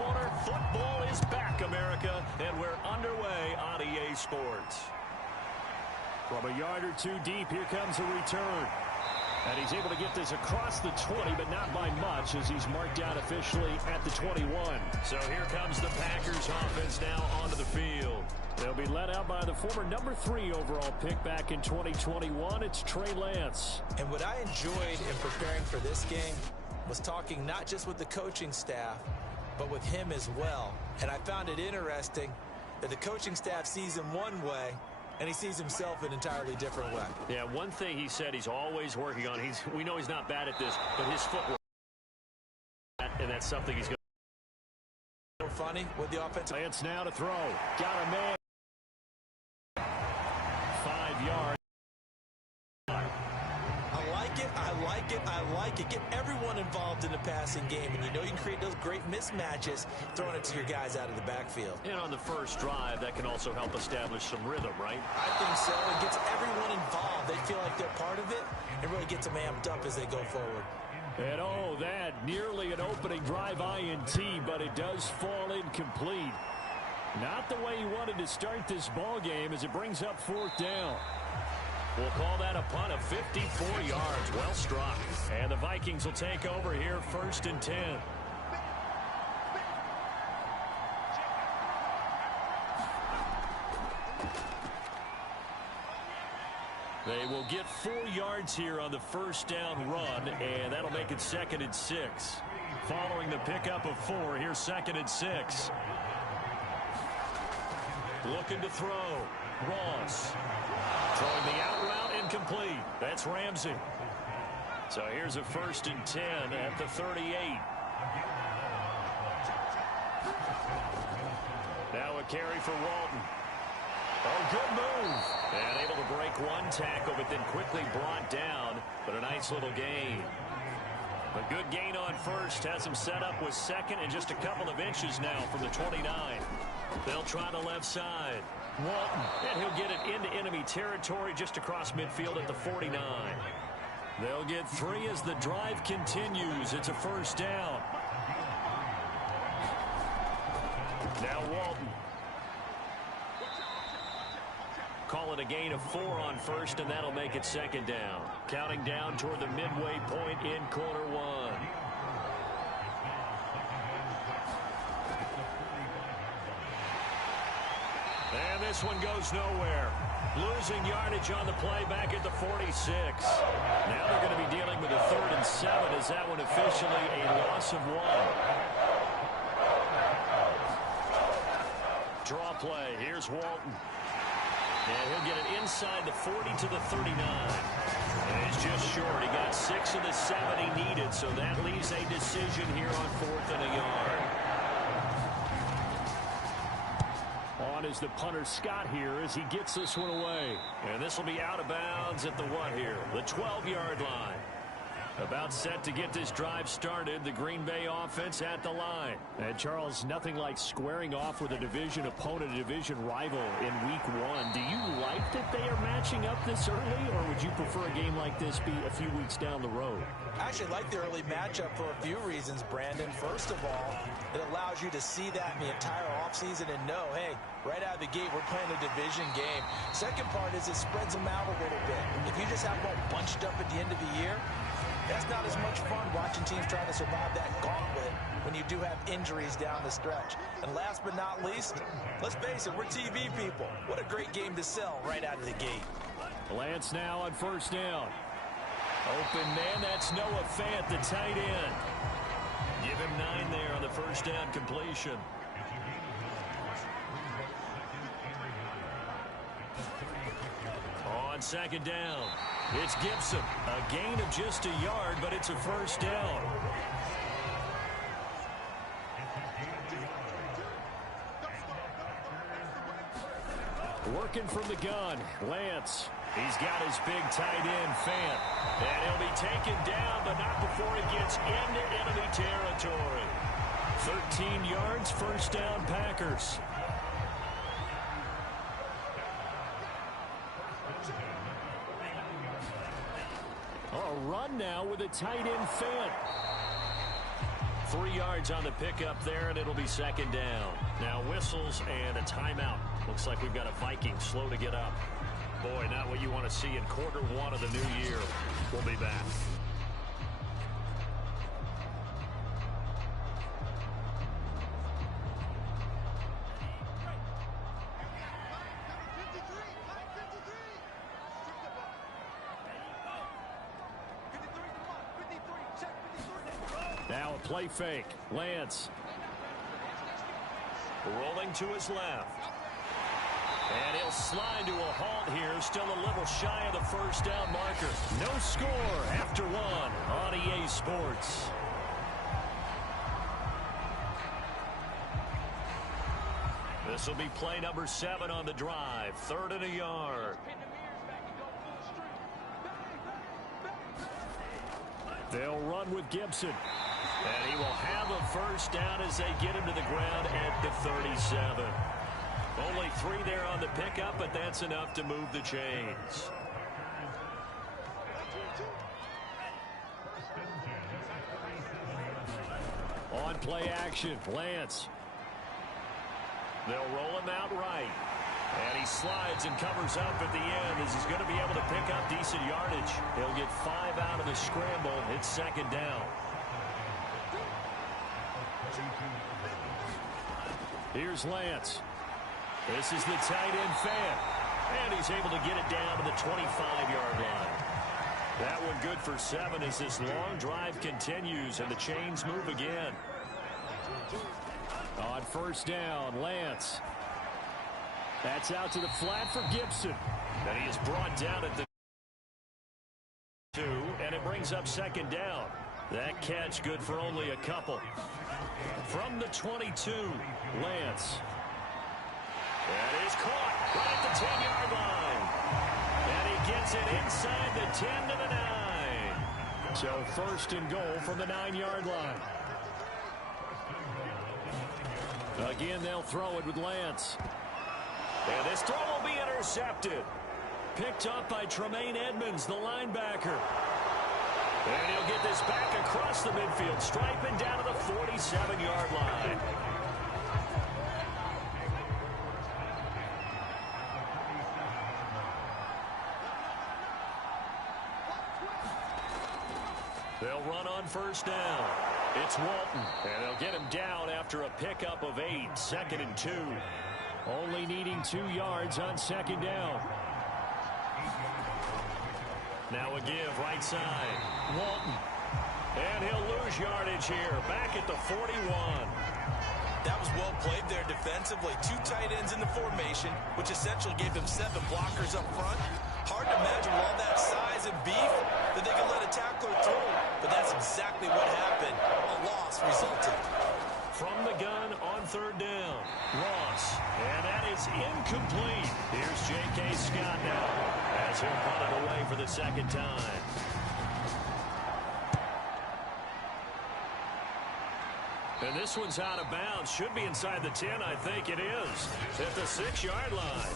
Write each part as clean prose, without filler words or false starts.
corner. Football is back, America, and we're underway on EA Sports. From a yard or two deep, here comes a return. And he's able to get this across the 20, but not by much, as he's marked down officially at the 21. So here comes the Packers offense now onto the field. They'll be led out by the former number 3 overall pick back in 2021. It's Trey Lance. And what I enjoyed in preparing for this game was talking not just with the coaching staff, but with him as well. And I found it interesting that the coaching staff sees him one way, and he sees himself an entirely different way. Yeah, one thing he said he's always working on. We know he's not bad at this, but his footwork, and that's something he's going to. So funny with the offensive. Lance now to throw. Got a man. 5 yards. I like it. Get everyone involved in the passing game, and you know you can create those great mismatches throwing it to your guys out of the backfield. And on the first drive, that can also help establish some rhythm, right? I think so. It gets everyone involved. They feel like they're part of it, and really gets them amped up as they go forward. And that nearly an opening drive INT, but it does fall incomplete. Not the way he wanted to start this ball game as it brings up 4th down. We'll call that a punt of 54 yards. Well struck. And the Vikings will take over here 1st and 10. They will get 4 yards here on the first down run, and that'll make it 2nd and 6. Following the pickup of 4, here's 2nd and 6. Looking to throw. Ross. Throwing the out route incomplete. That's Ramsey. So here's a 1st and 10 at the 38. Now a carry for Walton. Oh, good move. And able to break one tackle, but then quickly brought down. But a nice little gain. A good gain on first. Has him set up with 2nd and just a couple of inches now from the 29. They'll try the left side. Walton, and he'll get it into enemy territory just across midfield at the 49. They'll get 3 as the drive continues. It's a 1st down. Now Walton. Call it a gain of 4 on first, and that'll make it 2nd down. Counting down toward the midway point in quarter 1. And this one goes nowhere. Losing yardage on the play back at the 46. Now they're going to be dealing with a 3rd and 7 as that one officially a loss of 1. Draw play. Here's Walton. And he'll get it inside the 40 to the 39. And he's just short. He got 6 of the 7 he needed, so that leaves a decision here on 4th and a yard. On is the punter Scott here as he gets this one away. And this will be out of bounds at the what here? The 12-yard line. About set to get this drive started. The Green Bay offense at the line. And Charles, nothing like squaring off with a division opponent, a division rival in week 1. Do you like that they are matching up this early, or would you prefer a game like this be a few weeks down the road? I actually like the early matchup for a few reasons, Brandon. First of all, it allows you to see that in the entire offseason and know, hey, right out of the gate, we're playing a division game. Second part is it spreads them out a little bit. If you just have them all bunched up at the end of the year, that's not as much fun watching teams trying to survive that gauntlet when you do have injuries down the stretch. And last but not least, let's face it, we're TV people. What a great game to sell right out of the gate. Lance now on 1st down. Open man, that's Noah Fant, the tight end. Give him 9 there on the 1st down completion. On 2nd down, it's Gibson. A gain of just a yard, but it's a 1st down. Working from the gun, Lance. He's got his big tight end, Fant. And he'll be taken down, but not before he gets into enemy territory. 13 yards, 1st down, Packers. A run now with a tight end, Fant. 3 yards on the pickup there, and it'll be second down. Now whistles and a timeout. Looks like we've got a Viking slow to get up. Boy, not what you want to see in quarter one of the new year. We'll be back. Now a play fake. Lance. Rolling to his left. And he'll slide to a halt here. Still a little shy of the first down marker. No score after one on EA Sports. This will be play number 7 on the drive. 3rd and a yard. They'll run with Gibson. And he will have a first down as they get him to the ground at the 37. Only 3 there on the pickup, but that's enough to move the chains. On play action, Lance. They'll roll him out right. And he slides and covers up at the end as he's going to be able to pick up decent yardage. He'll get 5 out of the scramble. It's second down. Here's Lance. This is the tight end fan. And he's able to get it down to the 25-yard line. That one good for 7 as this long drive continues and the chains move again. On first down, Lance. That's out to the flat for Gibson. And he is brought down at the 2, and it brings up second down. That catch good for only a couple. From the 22, Lance. That is caught right at the 10-yard line. And he gets it inside the 10 to the 9. So first and goal from the 9-yard line. Again, they'll throw it with Lance. And this throw will be intercepted. Picked up by Tremaine Edmonds, the linebacker. And he'll get this back across the midfield, striping down to the 47-yard line. They'll run on first down. It's Walton, and they'll get him down after a pickup of 8, 2nd and 2. Only needing 2 yards on second down. Now a give right side. Walton. And he'll lose yardage here. Back at the 41. That was well played there defensively. 2 tight ends in the formation, which essentially gave them 7 blockers up front. Hard to imagine with all that size and beef that they could let a tackler through. But that's exactly what happened. A loss resulted. From the gun on third down, Ross. And that is incomplete. Here's J.K. Scott now as he'll punt it away for the second time. And this one's out of bounds. Should be inside the 10, I think it is. At the 6-yard line.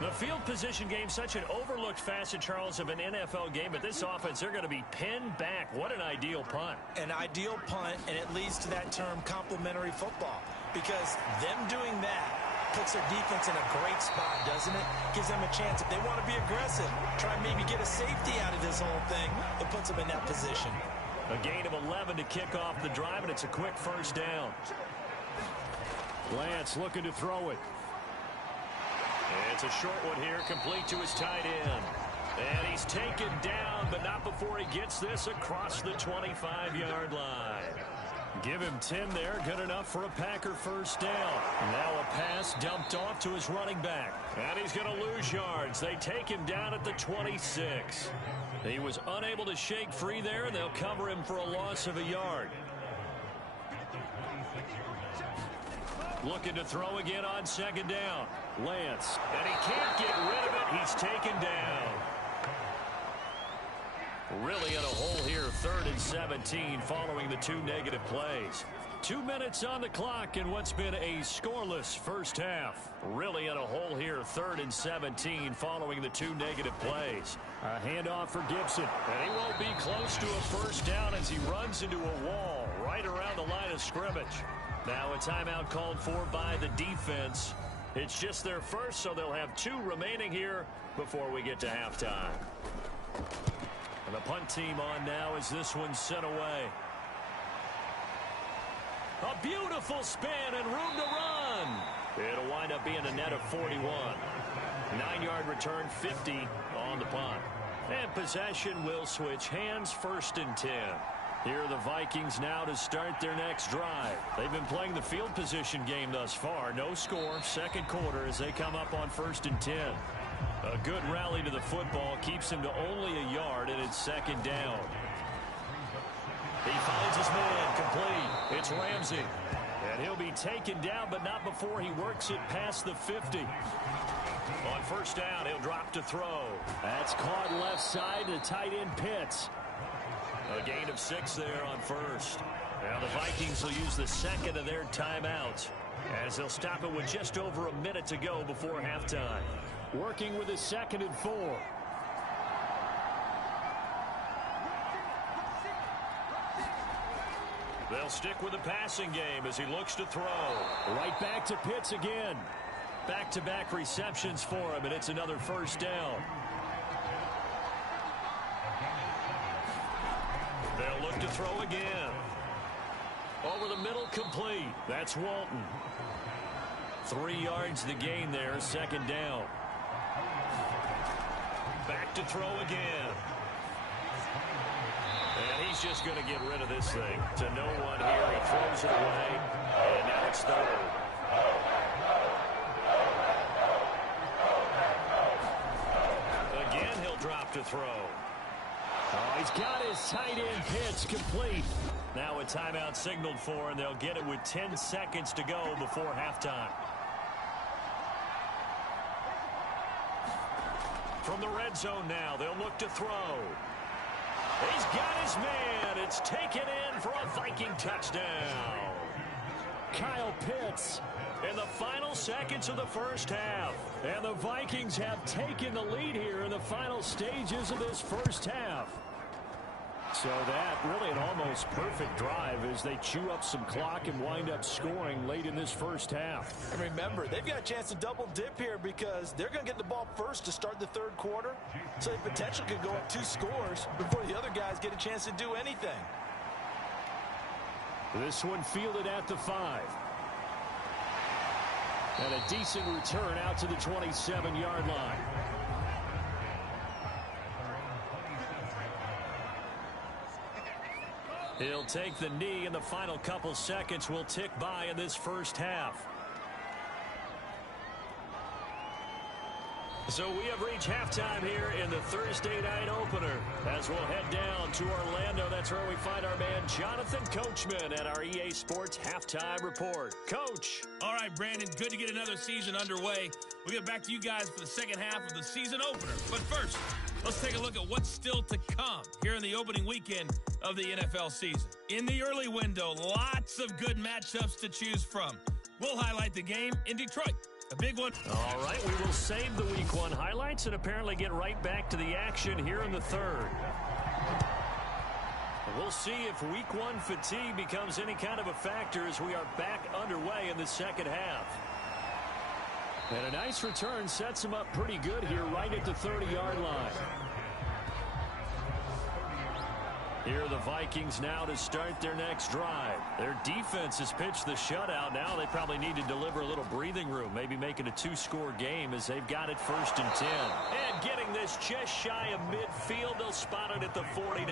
The field position game, such an overlooked facet, Charles, of an NFL game. But this offense, they're going to be pinned back. What an ideal punt. An ideal punt, and it leads to that term complementary football. Because them doing that puts their defense in a great spot, doesn't it? Gives them a chance. If they want to be aggressive, try and maybe get a safety out of this whole thing, it puts them in that position. A gain of 11 to kick off the drive, and it's a quick first down. Lance looking to throw it. It's a short one here, complete to his tight end. And he's taken down, but not before he gets this across the 25-yard line. Give him 10 there, good enough for a Packer first down. Now a pass dumped off to his running back. And he's going to lose yards. They take him down at the 26. He was unable to shake free there, and they'll cover him for a loss of a yard. Looking to throw again on second down. Lance. And he can't get rid of it. He's taken down. Really in a hole here, 3rd and 17 following the 2 negative plays. 2 minutes on the clock in what's been a scoreless first half. Really in a hole here, 3rd and 17 following the 2 negative plays. A handoff for Gibson. And he won't be close to a first down as he runs into a wall right around the line of scrimmage. Now a timeout called for by the defense. It's just their first, so they'll have 2 remaining here before we get to halftime. And the punt team on now as this one's sent away. A beautiful spin and room to run. It'll wind up being a net of 41. 9-yard return, 50 on the punt. And possession will switch hands, 1st and 10. Here are the Vikings now to start their next drive. They've been playing the field position game thus far. No score, 2nd quarter as they come up on 1st and 10. A good rally to the football keeps him to only a yard, and it's 2nd down. He finds his man complete. It's Ramsey. And he'll be taken down, but not before he works it past the 50. On 1st down, he'll drop to throw. That's caught left side to tight end Pitts. A gain of 6 there on 1st. Now the Vikings will use the 2nd of their timeouts as they'll stop it with just over a minute to go before halftime. Working with a 2nd and 4. They'll stick with the passing game as he looks to throw. Right back to Pitts again. Back-to-back receptions for him, and it's another 1st down. They'll look to throw again. Over the middle, complete. That's Walton. 3 yards the gain there, 2nd down. Back to throw again. And he's just going to get rid of this thing. To no one here. He throws it away. And now it's 3rd. Again, he'll drop to throw. Oh, he's got his tight end Pitts complete. Now a timeout signaled for, and they'll get it with 10 seconds to go before halftime. From the red zone now, they'll look to throw. He's got his man. It's taken in for a Viking touchdown. Kyle Pitts in the final seconds of the 1st half. And the Vikings have taken the lead here in the final stages of this 1st half. So that really an almost perfect drive as they chew up some clock and wind up scoring late in this 1st half. And remember, they've got a chance to double dip here because they're going to get the ball first to start the 3rd quarter. So the potential could go up 2 scores before the other guys get a chance to do anything. This one fielded at the 5. And a decent return out to the 27-yard line. He'll take the knee, and the final couple seconds will tick by in this 1st half. So we have reached halftime here in the Thursday night opener. As we'll head down to Orlando, that's where we find our man Jonathan Coachman at our EA Sports Halftime Report. Coach. All right, Brandon, good to get another season underway. We'll get back to you guys for the 2nd half of the season opener. But first, let's take a look at what's still to come here in the opening weekend of the NFL season. In the early window, lots of good matchups to choose from. We'll highlight the game in Detroit. A big one. All right, we will save the Week 1 highlights and apparently get right back to the action here in the 3rd. We'll see if Week 1 fatigue becomes any kind of a factor as we are back underway in the 2nd half. And a nice return sets him up pretty good here right at the 30-yard line. Here are the Vikings now to start their next drive. Their defense has pitched the shutout. Now they probably need to deliver a little breathing room, maybe make it a 2-score game as they've got it 1st and 10. And getting this just shy of midfield, they'll spot it at the 49.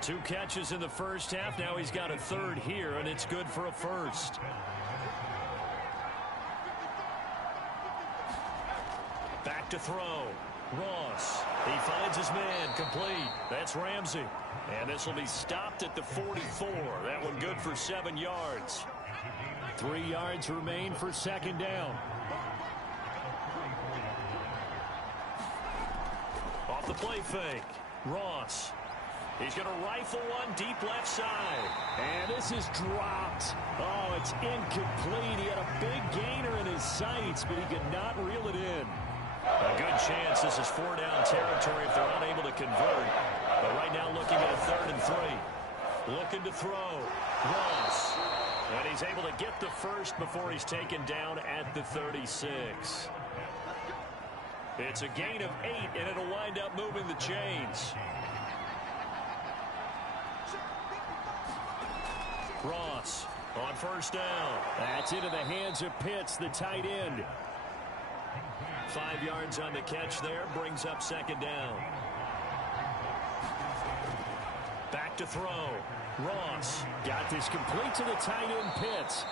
2 catches in the 1st half. Now he's got a 3rd here, and it's good for a 1st. Back to throw. Ross. He finds his man complete. That's Ramsey. And this will be stopped at the 44. That one good for 7 yards. 3 yards remain for 2nd down. Off the play fake. Ross. He's going to rifle one deep left side. And this is dropped. Oh, it's incomplete. He had a big gainer in his sights, but he could not reel it in. A good chance this is 4-down territory if they're unable to convert. But right now looking at a 3rd and 3. Looking to throw. Ross. And he's able to get the first before he's taken down at the 36. It's a gain of 8, and it'll wind up moving the chains. Ross on first down. That's into the hands of Pitts, the tight end. 5 yards on the catch there, brings up second down. Back to throw. Ross got this complete to the tight end, Pitts.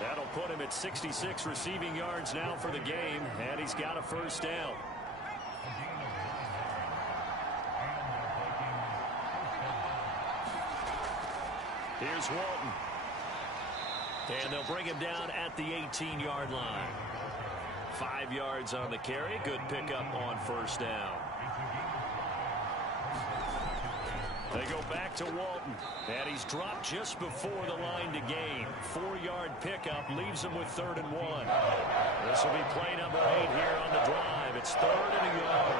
That'll put him at 66 receiving yards now for the game, and he's got a first down. Here's Walton. And they'll bring him down at the 18-yard line. 5 yards on the carry. Good pickup on first down. They go back to Walton, and he's dropped just before the line to gain. 4-yard pickup leaves him with 3rd and 1. This will be play number 8 here on the drive. It's 3rd and a yard.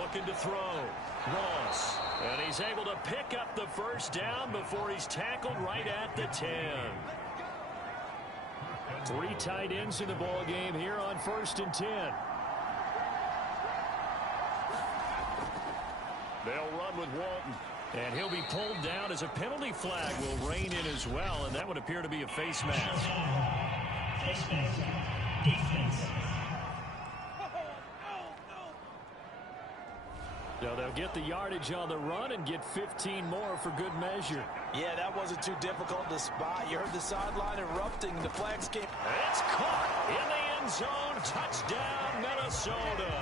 Looking to throw. Ross. And he's able to pick up the first down before he's tackled right at the 10. 3 tight ends in the ball game here on 1st and 10. They'll run with Walton, and he'll be pulled down as a penalty flag will rein in as well, and that would appear to be a face mask. Face mask. Defense. So they'll get the yardage on the run and get 15 more for good measure. Yeah, that wasn't too difficult to spot. You heard the sideline erupting. The flags came. It's caught in the end zone. Touchdown, Minnesota.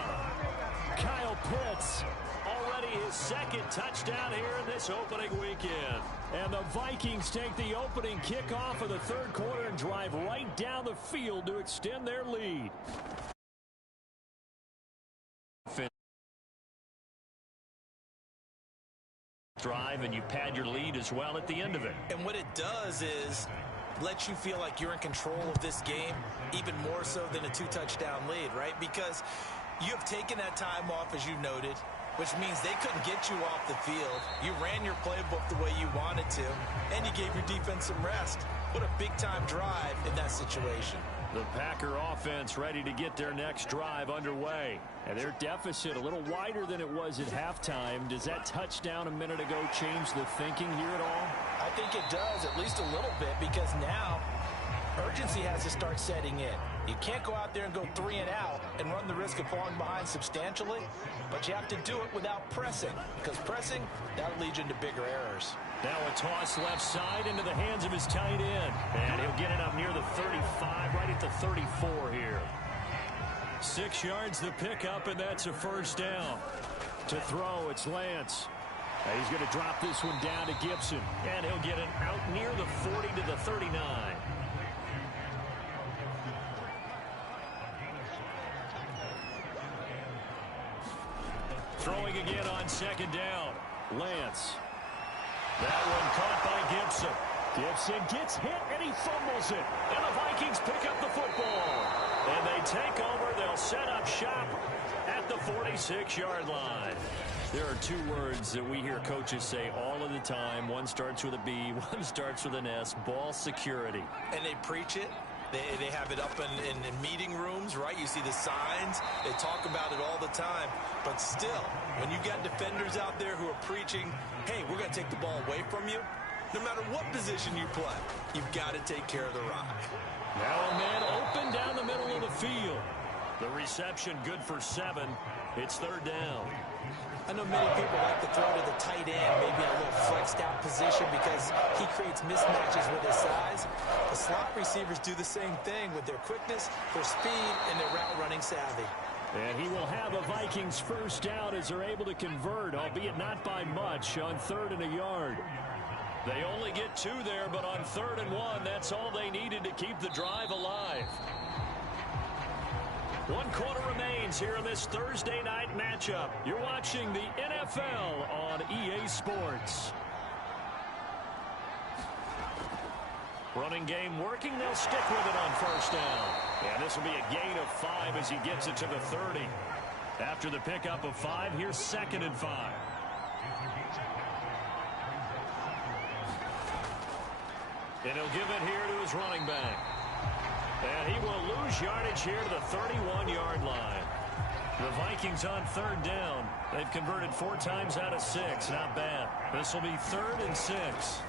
Kyle Pitts. Already his 2nd touchdown here in this opening weekend. And the Vikings take the opening kickoff of the 3rd quarter and drive right down the field to extend their lead. Drive, and you pad your lead as well at the end of it. And what it does is let you feel like you're in control of this game, even more so than a 2-touchdown lead, right? Because you have taken that time off, as you noted, which means they couldn't get you off the field. You ran your playbook the way you wanted to, and you gave your defense some rest. What a big-time drive in that situation. The Packer offense ready to get their next drive underway. And their deficit a little wider than it was at halftime. Does that touchdown a minute ago change the thinking here at all? I think it does, at least a little bit, because now urgency has to start setting in. You can't go out there and go 3 and out and run the risk of falling behind substantially, but you have to do it without pressing, because pressing, that'll lead you into bigger errors. Now a toss left side into the hands of his tight end. And he'll get it up near the 35, right at the 34 here. 6 yards the pickup, and that's a first down. To throw, it's Lance. He's going to drop this one down to Gibson. And he'll get it out near the 40 to the 39. Throwing again on 2nd down. Lance. That one caught by Gibson. Gibson gets hit, and he fumbles it. And the Vikings pick up the football. And they take over. They'll set up shop at the 46-yard line. There are 2 words that we hear coaches say all of the time. One starts with a B, one starts with an S. Ball security. And they preach it. They have it up in meeting rooms, right? You see the signs. They talk about it all the time. But still, when you got defenders out there who are preaching, hey, we're going to take the ball away from you, no matter what position you play, you've got to take care of the rock. Now a man open down the middle of the field. The reception good for 7. It's 3rd down. I know many people like to throw to the tight end, maybe in a little flexed out position because he creates mismatches with his size. The slot receivers do the same thing with their quickness, their speed, and their route running savvy. And he will have a Vikings first down as they're able to convert, albeit not by much, on 3rd and a yard. They only get 2 there, but on 3rd and 1, that's all they needed to keep the drive alive. 1 quarter remains here in this Thursday night matchup. You're watching the NFL on EA Sports. Running game working. They'll stick with it on first down. And this will be a gain of 5 as he gets it to the 30. After the pickup of 5, here's 2nd and 5. And he'll give it here to his running back. And he will lose yardage here to the 31-yard line. The Vikings on third down. They've converted 4 times out of 6. Not bad. This will be 3rd and 6.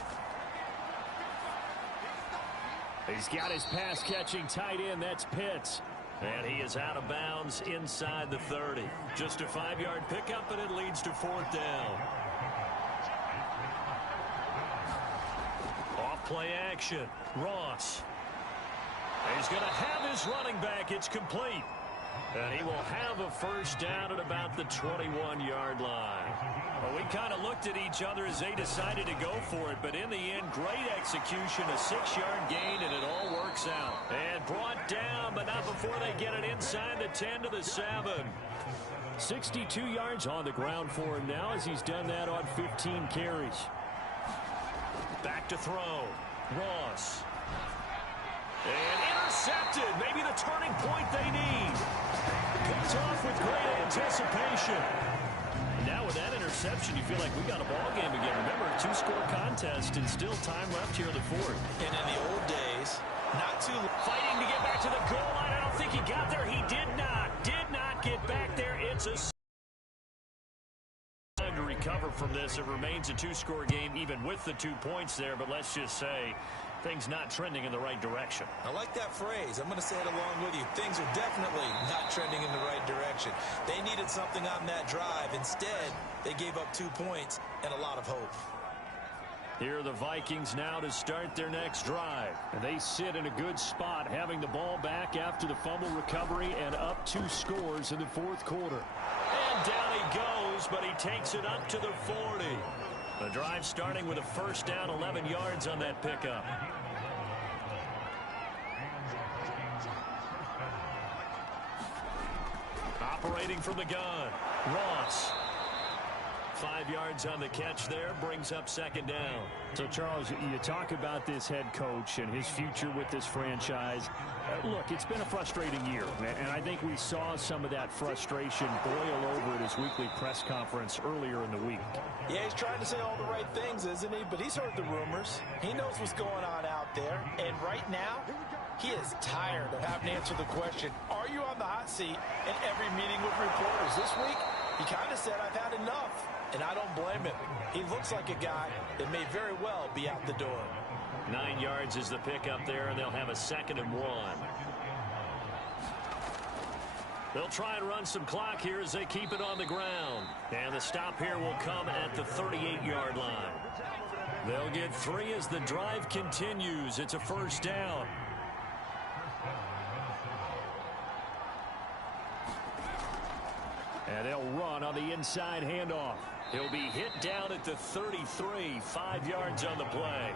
He's got his pass-catching tight end. That's Pitts. And he is out of bounds inside the 30. Just a 5-yard pickup, and it leads to 4th down. Off play action. Ross. He's going to have his running back. It's complete. And he will have a first down at about the 21-yard line. Well, we kind of looked at each other as they decided to go for it, but in the end, great execution, a 6-yard gain, and it all works out. And brought down, but not before they get it inside the 10 to the 7. 62 yards on the ground for him now as he's done that on 15 carries. Back to throw. Ross. And intercepted. Maybe the turning point they need. Picked off with great anticipation. Now with that interception, you feel like we got a ball game again. Remember, a 2-score contest and still time left here in the 4th. And in the old days, not too fighting to get back to the goal line. I don't think he got there. He did not get back there. It's a time to recover from this. It remains a 2-score game even with the 2 points there, but let's just say things not trending in the right direction. I like that phrase. I'm going to say it along with you. Things are definitely not trending in the right direction. They needed something on that drive. Instead, they gave up 2 points and a lot of hope. Here are the Vikings now to start their next drive. And they sit in a good spot, having the ball back after the fumble recovery and up 2 scores in the 4th quarter. And down he goes, but he takes it up to the 40. The drive starting with a first down, 11 yards on that pickup. Operating from the gun, Ross. 5 yards on the catch there, brings up 2nd down. So, Charles, you talk about this head coach and his future with this franchise. Look, it's been a frustrating year, and I think we saw some of that frustration boil over at his weekly press conference earlier in the week. Yeah, he's trying to say all the right things, isn't he? But he's heard the rumors. He knows what's going on out there, and right now, he is tired of having to answer the question, are you on the hot seat in every meeting with reporters? This week, he kind of said, I've had enough. And I don't blame him. He looks like a guy that may very well be out the door. 9 yards is the pickup there, and they'll have a 2nd and 1. They'll try and run some clock here as they keep it on the ground. And the stop here will come at the 38-yard line. They'll get 3 as the drive continues. It's a first down. And they'll run on the inside handoff. He'll be hit down at the 33, 5 yards on the play.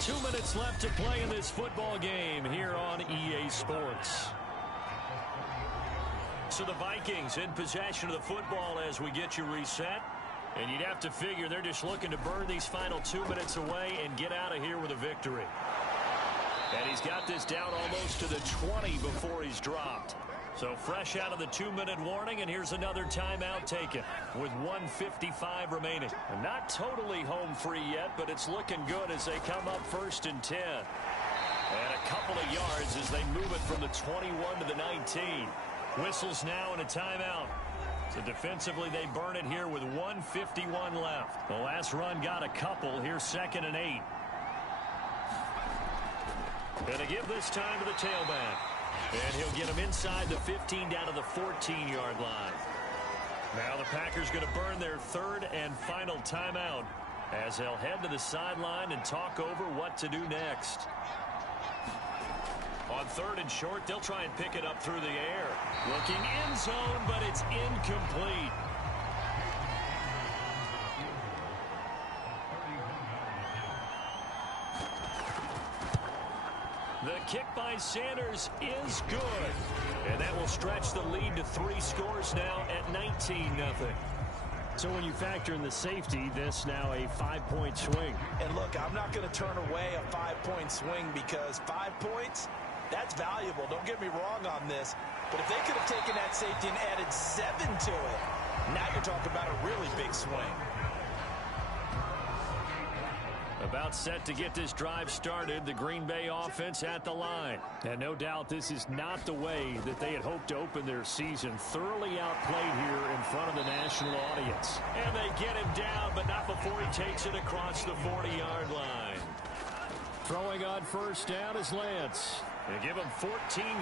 2 minutes left to play in this football game here on EA Sports. So the Vikings in possession of the football as we get you reset. And you'd have to figure they're just looking to burn these final 2 minutes away and get out of here with a victory. And he's got this down almost to the 20 before he's dropped. So fresh out of the 2-minute warning, and here's another timeout taken with 1:55 remaining. And not totally home free yet, but it's looking good as they come up 1st and 10. And a couple of yards as they move it from the 21 to the 19. Whistles now and a timeout. So defensively, they burn it here with 1:51 left. The last run got a couple. Here's 2nd and 8. Gonna give this time to the tailback. And he'll get him inside the 15 down to the 14-yard line. Now the Packers going to burn their 3rd and final timeout as they'll head to the sideline and talk over what to do next. On 3rd and short, they'll try and pick it up through the air. Looking end zone, but it's incomplete. The kick by Sanders is good. And that will stretch the lead to 3 scores now at 19-0. So when you factor in the safety, this now a 5-point swing. And look, I'm not going to turn away a 5-point swing because 5 points, that's valuable. Don't get me wrong on this. But if they could have taken that safety and added 7 to it, now you're talking about a really big swing. About set to get this drive started, the Green Bay offense at the line. And no doubt this is not the way that they had hoped to open their season. Thoroughly outplayed here in front of the national audience. And they get him down, but not before he takes it across the 40-yard line. Throwing on first down is Lance. They give him 14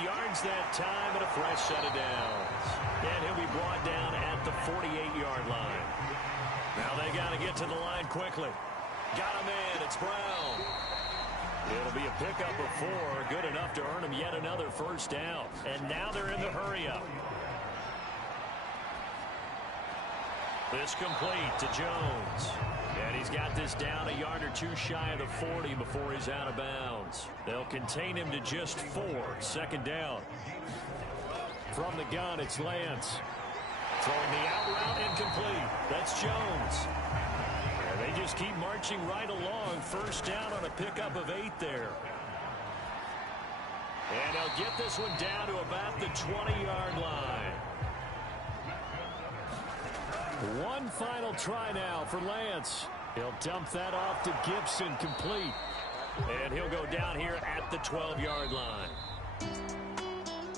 yards that time and a fresh set of downs. And he'll be brought down at the 48-yard line. Now they got to get to the line quickly. Got him in. It's Brown. It'll be a pickup of 4. Good enough to earn him yet another first down. And now they're in the hurry-up. This complete to Jones. And he's got this down a yard or two shy of the 40 before he's out of bounds. They'll contain him to just 4. Second down. From the gun, it's Lance. Throwing the out route incomplete. That's Jones. And they just keep marching right along. First down on a pickup of 8 there. And they'll get this one down to about the 20-yard line. One final try now for Lance. He'll dump that off to Gibson, complete. And he'll go down here at the 12-yard line.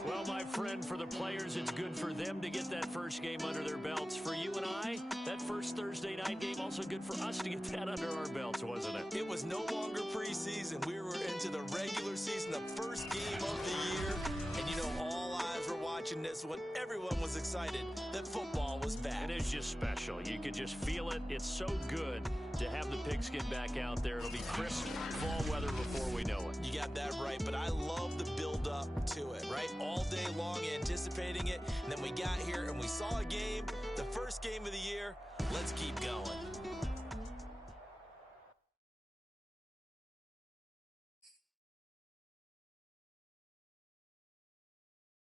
Well, my friend, for the players, it's good for them to get that first game under their belts. For you and I, that first Thursday night game, also good for us to get that under our belts, wasn't it? It was no longer preseason. We were into the regular season, the first game of the year. And, you know, all eyes were watching this when everyone was excited that football was back. It is just special. You can just feel it. It's so good to have the pigskin back out there. It'll be crisp fall weather before we know it. You got that right, but I love the build-up to it, right? All day long anticipating it, and then we got here and we saw a game, the first game of the year. Let's keep going.